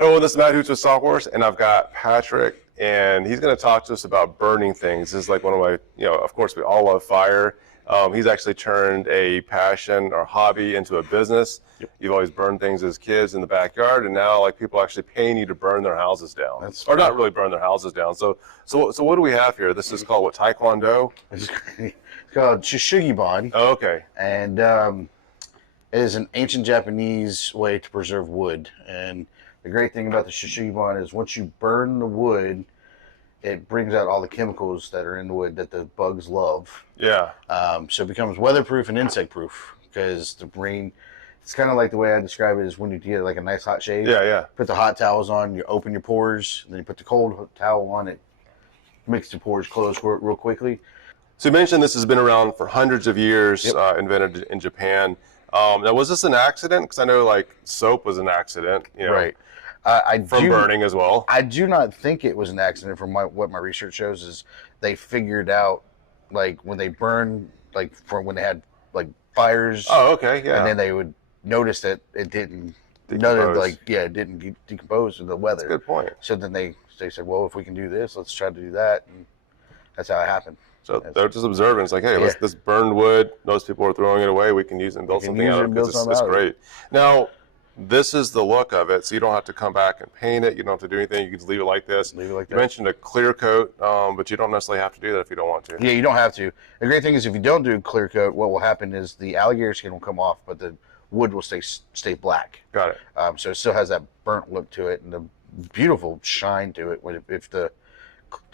Hello, this is Matt Hoots with Softwares, and I've got Patrick, and he's going to talk to us about burning things. This is like one of my, of course, we all love fire. He's actually turned a passion or hobby into a business. Yep. You've always burned things as kids in the backyard, and now like people are actually paying you to burn their houses down, or not really burn their houses down. So what do we have here? This is called what, Taekwondo? It's called Shou Sugi Ban. Oh, okay. And it is an ancient Japanese way to preserve wood. And the great thing about the Shou Sugi Ban is once you burn the wood, it brings out all the chemicals that are in the wood that the bugs love. Yeah. So it becomes weatherproof and insect proof because the brain, it's kind of like the way I describe it is when you get like a nice hot shave. Yeah, yeah. Put the hot towels on, you open your pores, and then you put the cold towel on it, makes the pores close real quickly. So you mentioned this has been around for hundreds of years, Yep. invented in Japan. Now, was this an accident? Because I know like soap was an accident, Right. from burning as well. I do not think it was an accident from what my research shows is they figured out like when they burn, like from when they had like fires. Oh, okay, yeah. And then they would notice that it didn't it didn't decompose with the weather. That's a good point. So then they said, well, if we can do this, let's try to do that. And that's how it happened. So they're just observing. It's like, hey, let's burn wood. Most people are throwing it away. We can use it and build something out of it because it's great. Now, this is the look of it, so you don't have to come back and paint it. You don't have to do anything. You can just leave it like this. Leave it like that. You mentioned a clear coat, but you don't necessarily have to do that if you don't want to. Yeah, you don't have to. The great thing is if you don't do clear coat, what will happen is the alligator skin will come off, but the wood will stay black. Got it. So it still has that burnt look to it and the beautiful shine to it if the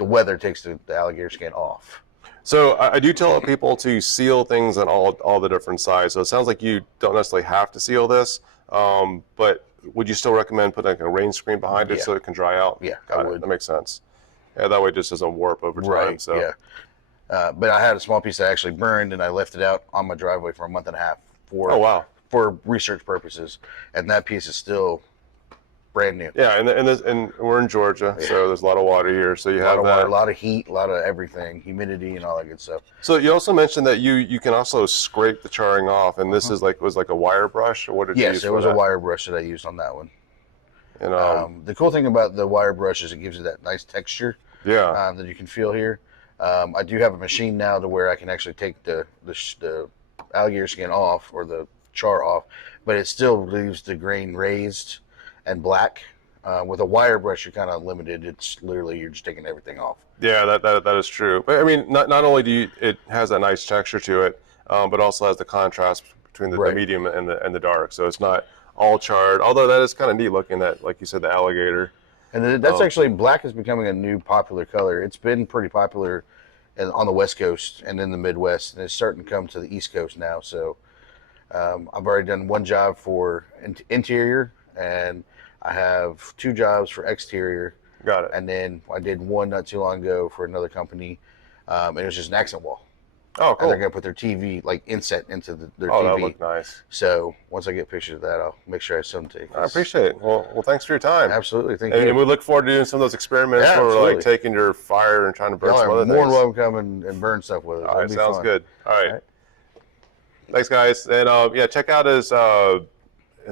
weather takes the alligator skin off. So I do tell people to seal things on all the different sides. So it sounds like you don't necessarily have to seal this, but would you still recommend putting like a rain screen behind it so it can dry out? Yeah, I would. That makes sense. Yeah, that way it just doesn't warp over time. Right, so. yeah. But I had a small piece that actually burned, and I left it out on my driveway for a month and a half for research purposes, and that piece is still brand new. Yeah, and we're in Georgia, so there's a lot of water here. So you have a lot of water, a lot of heat, a lot of everything, humidity, and all that good stuff. So you also mentioned that you can also scrape the charring off, and this was like a wire brush, or what did you use? Yes, it was a wire brush that I used on that one. And the cool thing about the wire brush is it gives you that nice texture. Yeah. That you can feel here. I do have a machine now to where I can actually take the alligator skin off or the char off, but it still leaves the grain raised and black. With a wire brush, you're kind of limited. It's literally you're just taking everything off. Yeah, that is true. But I mean, not only it has a nice texture to it, but also has the contrast between the medium and the dark. So it's not all charred. Although that is kind of neat looking. That, like you said, the alligator. And that's actually, black is becoming a new popular color. It's been pretty popular on the West Coast and in the Midwest, and it's starting to come to the East Coast now. So I've already done one job for interior, and I have 2 jobs for exterior. Got it. And then I did one not too long ago for another company, and it was just an accent wall. Oh, cool. And they're going to put their TV, like inset into their TV. Oh, that looked nice. So once I get pictures of that, I'll make sure I send them to you. I appreciate it. Well, thanks for your time. Absolutely. Thank you. And we look forward to doing some of those experiments where we're like taking your fire and trying to burn some other things. More than welcome to come and burn stuff with us. All right, sounds good. All right. Thanks, guys. And check out his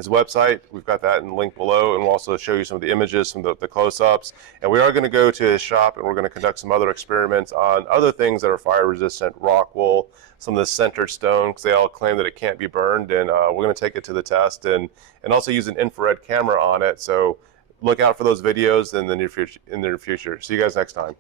website. We've got that in the link below, and we'll also show you some of the images, some of the close-ups. And we are going to go to his shop, and we're going to conduct some other experiments on other things that are fire-resistant, rock wool, some of the centered stone, because they all claim that it can't be burned. And we're going to take it to the test and also use an infrared camera on it. So look out for those videos in the near future. See you guys next time.